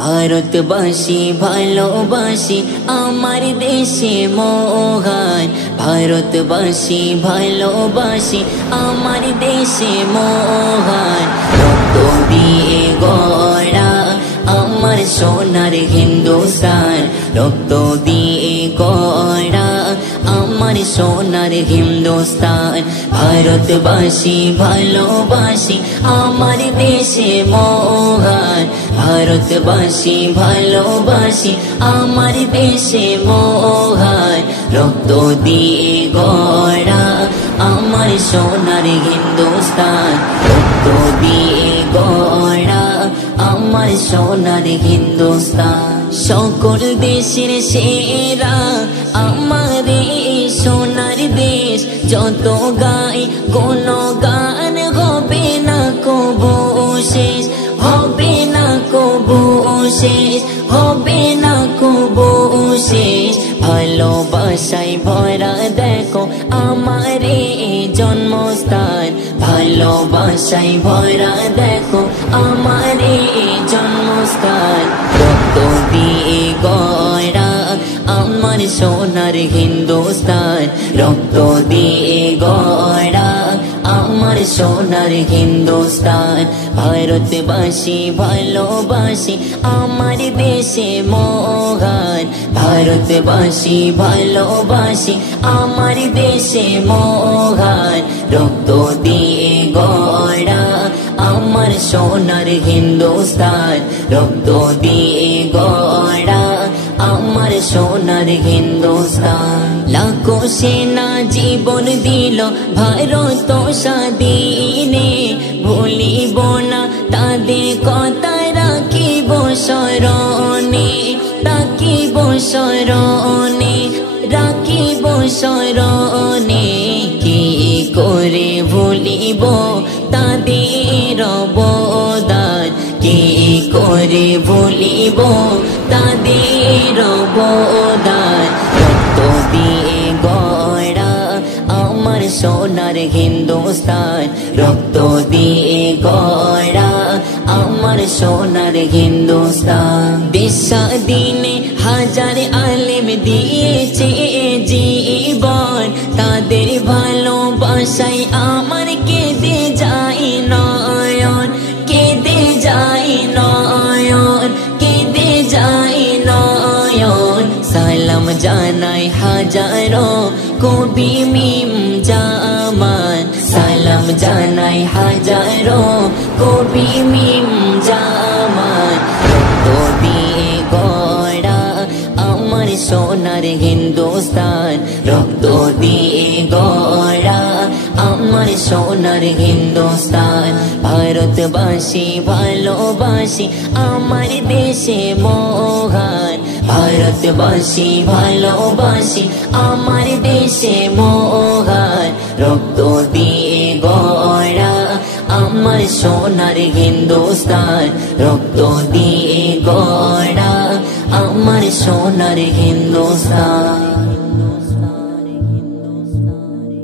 ভারতবাসী ভালোবাসি আমার দেশে মহান। ভারতবাসী ভালোবাসি আমার দেশে মহান। রক্ত দিয়ে গড়া আমার সোনার হিন্দুস্তান, রক্ত দিয়ে গড়া আমার সোনার হিন্দুস্তান। ভারতবাসী ভালোবাসি আমার দেশে মহান। ভারতবাসী ভালোবাসি আমার দেশে মহান। রক্ত দিয়ে গড়া আমার সোনার হিন্দুস্তান, রক্ত দিয়ে গড়া আমার সোনার হিন্দুস্তান। সকল দেশের সেরা আমার এই সোনার দেশ, যত গাই কোন গান হবে না কবু শেষ, হবে না কবু শেষ, হবে না কবু শেষ। ভালোবাসায় ভরা দেখো আমার এই জন্মস্থান, ভালোবাসায় ভরা দেখো আমার এই জন্মস্থান। রক্ত দিয়ে গড়া আমার সোনার হিন্দুস্তান, রক্ত দিয়ে গড়া আমার সোনার হিন্দুস্তান। ভারতবাসী ভালোবাসি আমার দেশে মহান। ভারতবাসী ভালোবাসি আমার দেশে মহান। রক্ত দিয়ে গড়া আমার সোনার হিন্দুস্তান, রক্ত দিয়ে গড়া আমার সোনার হিন্দুস্তান। লাখো সেনা জীবন দিল ভারত স্বাধীনে, ভুলিব না তাদের কথা, রাখিব স্মরণে, রাখিব স্মরণে, রাখিব স্মরণে। কি করে ভুলিব তাদের অবদান, কি করে ভুলিব তাদের অবদান। রক্ত দিয়ে গড়া আমার সোনার হিন্দুস্তান, রক্ত দিয়ে গড়া আমার সোনার হিন্দুস্তান। দেশ স্বাধীনে হাজার আলেম দিয়েছে জীবন, তাদের ভালোবাসায় আমার কেঁদে যায় নয়ন, কেঁদে যায় নয়ন, কেঁদে যায় নয়ন। সালাম জানাই হাজারো কবি মিম জামান, সালাম জানাই হাজারো কবি মিম জামান। রক্ত দিয়ে গড়া আমার সোনার হিন্দুস্তান, রক্ত দিয়ে গড়া আমার সোনার হিন্দুস্তান। ভারতবাসী ভালোবাসি আমার দেশে মহান। ভারতবাসী ভালোবাসি আমার দেশে মহান। রক্ত দিয়ে গড়া আমার সোনার হিন্দুস্তান, রক্ত দিয়ে গড়া আমার সোনার হিন্দুস্তান।